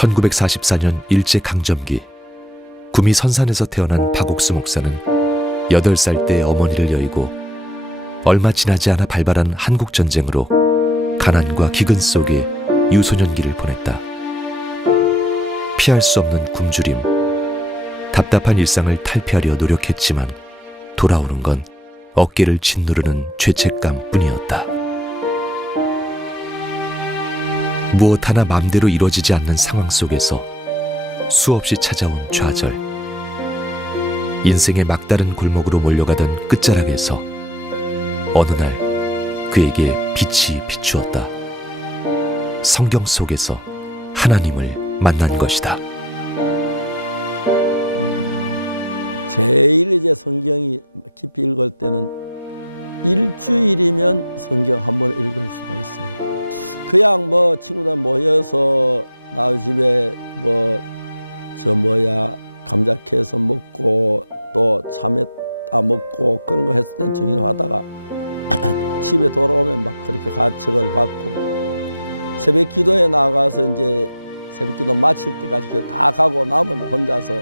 1944년 일제강점기 구미 선산에서 태어난 박옥수 목사는 8살 때 어머니를 여의고 얼마 지나지 않아 발발한 한국전쟁으로 가난과 기근 속에 유소년기를 보냈다. 피할 수 없는 굶주림, 답답한 일상을 탈피하려 노력했지만 돌아오는 건 어깨를 짓누르는 죄책감 뿐이었다. 무엇 하나 맘대로 이루어지지 않는 상황 속에서 수없이 찾아온 좌절, 인생의 막다른 골목으로 몰려가던 끝자락에서 어느 날 그에게 빛이 비추었다. 성경 속에서 하나님을 만난 것이다. 제일 이제 성경이 깊이 읽을 때는 일주일이면 성경 한 번 읽을 수가 있어요. 그냥 뭐 친구들 모여서 나 집에 감자 캐서 먹고 또 참외 따 먹고 그런 거 했을 땐 정인하다가 집에 돌아오면 막 그렇게 가책을 받고 새벽 기도에 나가서 이제 새벽 기도 마칠 때까지 다 가고 남은 혼자서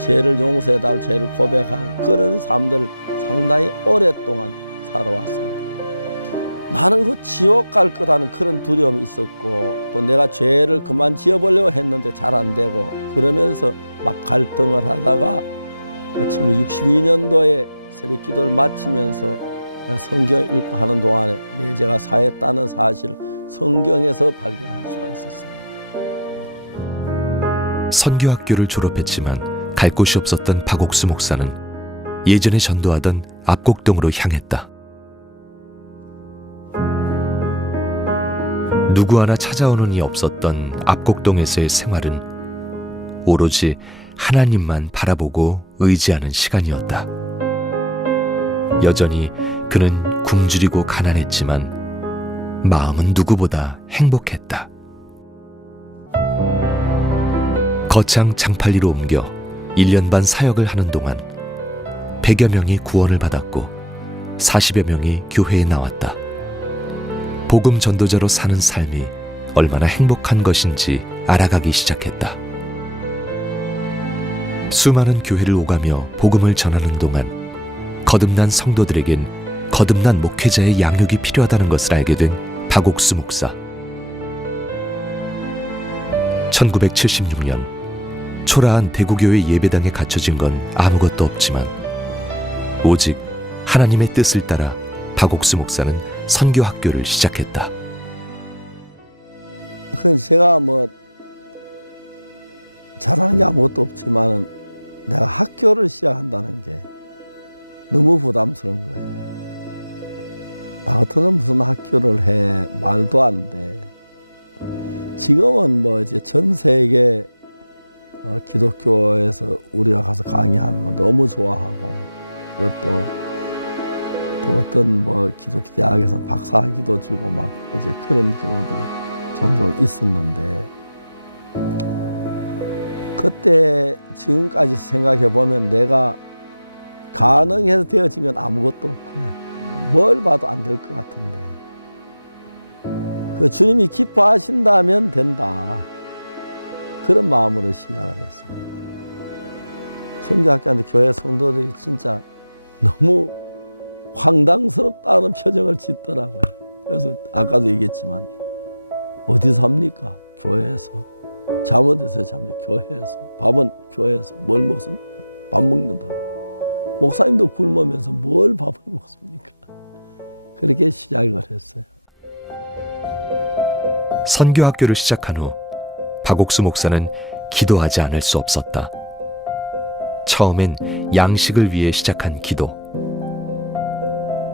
죄를 용서해달라고 죄를 고백하고 그런 삶들을 상당히 오랫동안 살아왔습니다. 나는 그 지옥 갈 거라는 그런 두려움이 있었고 또 내가 죄를 그만 지어보려고 했는데 잘 안 되고 그러면서 막 갈등을 하다가 1962년도에 새벽 기도를 마치면서 성경 읽고 하는 동안에 내 죄가 사했다는 사실을 성경에서 발견할 수가 있었습니다. 선교학교를 졸업했지만 갈 곳이 없었던 박옥수 목사는 예전에 전도하던 압곡동으로 향했다. 누구 하나 찾아오는 이 없었던 압곡동에서의 생활은 오로지 하나님만 바라보고 의지하는 시간이었다. 여전히 그는 굶주리고 가난했지만 마음은 누구보다 행복했다. 거창 장팔리로 옮겨 1년 반 사역을 하는 동안 100여 명이 구원을 받았고 40여 명이 교회에 나왔다. 복음 전도자로 사는 삶이 얼마나 행복한 것인지 알아가기 시작했다. 수많은 교회를 오가며 복음을 전하는 동안 거듭난 성도들에겐 거듭난 목회자의 양육이 필요하다는 것을 알게 된 박옥수 목사. 1976년 초라한 대구교회 예배당에 갖춰진 건 아무것도 없지만 오직 하나님의 뜻을 따라 박옥수 목사는 선교학교를 시작했다. 제가 잘하는 게 아무것도 없지만 내가 학교를 시작한다는 게 너무 부담스러운 거예요. 나 같으면 무슨 학교를 해, 말도 안 돼. 지금은 이제 전 세계 기독교에서 우리가 가서 강의하면 너무 좋아하고 그것도 또 어떤 기독교 대학에서는 박사학위도 주고 막 이제 그런 경우들이 종종 있었는데 그때 지금까지 생각해 보면 내가 가능해서 되어진 건 아무것도 없고요. 뭘 봐도 안 될 것 같은데 그 주님이 기뻐하신다면 된다. 그런 마음으로 시작을 했습니다. 선교학교한테 교회 성도들이 진짜 너무 황당스럽다는 표정을 짓더라고요. 그래서 아까도 얘기했지만 어디서 합니까? 교회에서. 잠은 어디서 잡니까? 교회에서. 밥은 교회에서. 뭘 먹습니까? 밥 먹는다고. 목사님도 굶으면서 뭘 밥을 먹습니까? 그렇게 시작을 했어요. 선교학교를 시작한 후 박옥수 목사는 기도하지 않을 수 없었다. 처음엔 양식을 위해 시작한 기도.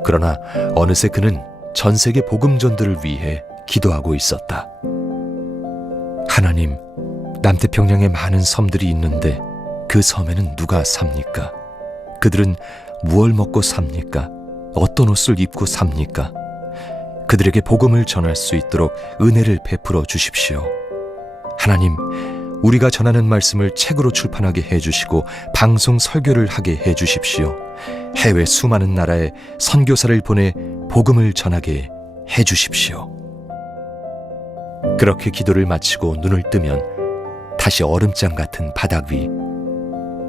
그러나 어느새 그는 전 세계 복음 전도를 위해 기도하고 있었다. 하나님, 남태평양에 많은 섬들이 있는데 그 섬에는 누가 삽니까? 그들은 무얼 먹고 삽니까? 어떤 옷을 입고 삽니까? 그들에게 복음을 전할 수 있도록 은혜를 베풀어 주십시오. 하나님, 우리가 전하는 말씀을 책으로 출판하게 해주시고 방송 설교를 하게 해주십시오. 해외 수많은 나라에 선교사를 보내 복음을 전하게 해주십시오. 그렇게 기도를 마치고 눈을 뜨면 다시 얼음장 같은 바닥 위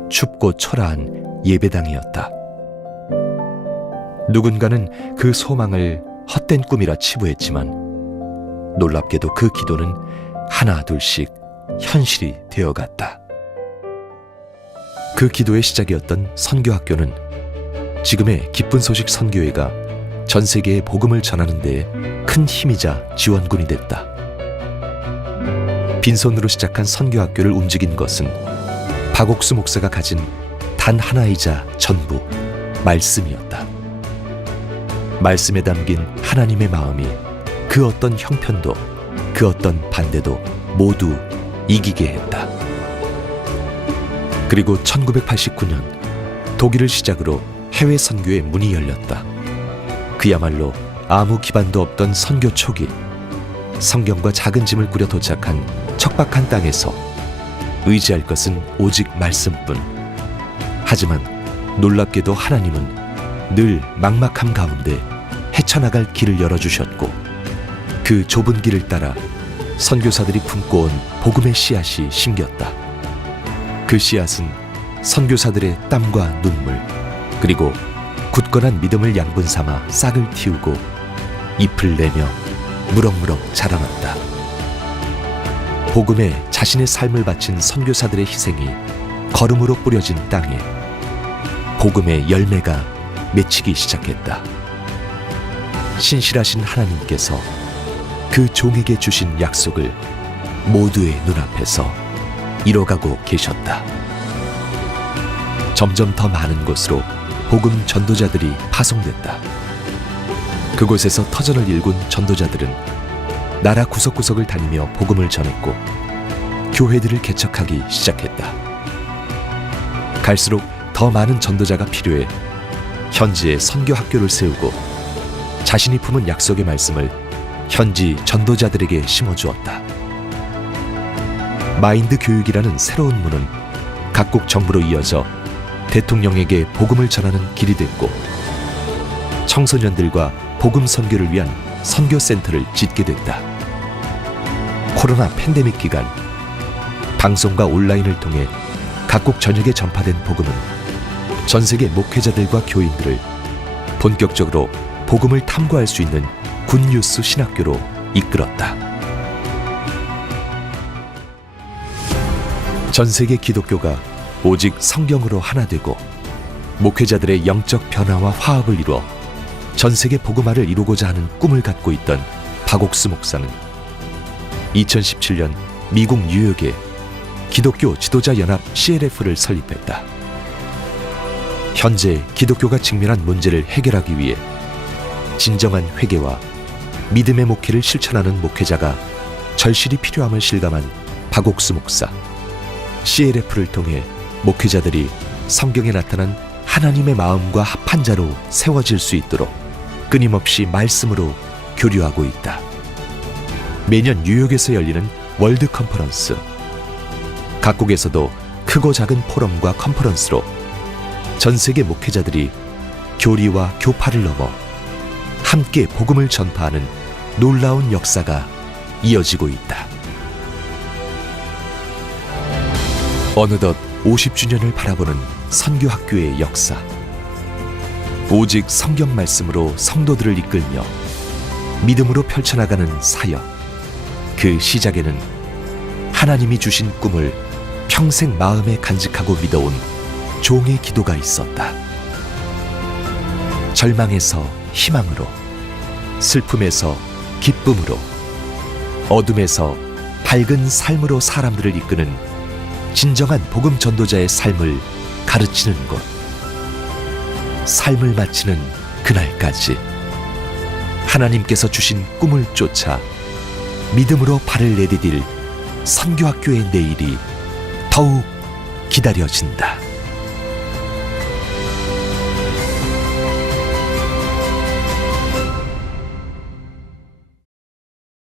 춥고 초라한 예배당이었다. 누군가는 그 소망을 헛된 꿈이라 치부했지만 놀랍게도 그 기도는 하나 둘씩 현실이 되어갔다. 그 기도의 시작이었던 선교학교는 지금의 기쁜 소식 선교회가 전 세계에 복음을 전하는 데에 큰 힘이자 지원군이 됐다. 빈손으로 시작한 선교학교를 움직인 것은 박옥수 목사가 가진 단 하나이자 전부, 말씀이었다. 말씀에 담긴 하나님의 마음이 그 어떤 형편도 그 어떤 반대도 모두 이기게 했다. 그리고 1989년 독일을 시작으로 해외 선교의 문이 열렸다. 그야말로 아무 기반도 없던 선교 초기, 성경과 작은 짐을 꾸려 도착한 척박한 땅에서 의지할 것은 오직 말씀뿐. 하지만 놀랍게도 하나님은 늘 막막함 가운데 헤쳐나갈 길을 열어주셨고 그 좁은 길을 따라 선교사들이 품고 온 복음의 씨앗이 심겼다. 그 씨앗은 선교사들의 땀과 눈물 그리고 굳건한 믿음을 양분 삼아 싹을 틔우고 잎을 내며 무럭무럭 자라났다. 복음에 자신의 삶을 바친 선교사들의 희생이 걸음으로 뿌려진 땅에 복음의 열매가 맺히기 시작했다. 신실하신 하나님께서 그 종에게 주신 약속을 모두의 눈앞에서 이뤄가고 계셨다. 점점 더 많은 곳으로 복음 전도자들이 파송됐다. 그곳에서 터전을 일군 전도자들은 나라 구석구석을 다니며 복음을 전했고 교회들을 개척하기 시작했다. 갈수록 더 많은 전도자가 필요해 현지에 선교학교를 세우고 자신이 품은 약속의 말씀을 현지 전도자들에게 심어주었다. 마인드 교육이라는 새로운 문은 각국 정부로 이어져 대통령에게 복음을 전하는 길이 됐고 청소년들과 복음 선교를 위한 선교센터를 짓게 됐다. 코로나 팬데믹 기간 방송과 온라인을 통해 각국 전역에 전파된 복음은 전 세계 목회자들과 교인들을 본격적으로 복음을 탐구할 수 있는 굿뉴스 신학교로 이끌었다. 전 세계 기독교가 오직 성경으로 하나 되고 목회자들의 영적 변화와 화합을 이루어 전 세계 복음화를 이루고자 하는 꿈을 갖고 있던 박옥수 목사는 2017년 미국 뉴욕에 기독교 지도자 연합 CLF를 설립했다. 현재 기독교가 직면한 문제를 해결하기 위해 진정한 회개와 믿음의 목회를 실천하는 목회자가 절실히 필요함을 실감한 박옥수 목사. CLF를 통해 목회자들이 성경에 나타난 하나님의 마음과 합한 자로 세워질 수 있도록 끊임없이 말씀으로 교류하고 있다. 매년 뉴욕에서 열리는 월드 컨퍼런스, 각국에서도 크고 작은 포럼과 컨퍼런스로 전 세계 목회자들이 교리와 교파를 넘어 함께 복음을 전파하는 놀라운 역사가 이어지고 있다. 어느덧 50주년을 바라보는 선교학교의 역사. 오직 성경 말씀으로 성도들을 이끌며 믿음으로 펼쳐나가는 사역. 그 시작에는 하나님이 주신 꿈을 평생 마음에 간직하고 믿어온 종의 기도가 있었다. 절망에서 희망으로, 슬픔에서 기쁨으로, 어둠에서 밝은 삶으로 사람들을 이끄는 진정한 복음 전도자의 삶을 가르치는 곳. 삶을 마치는 그날까지 하나님께서 주신 꿈을 쫓아 믿음으로 발을 내디딜 선교학교의 내일이 더욱 기다려진다.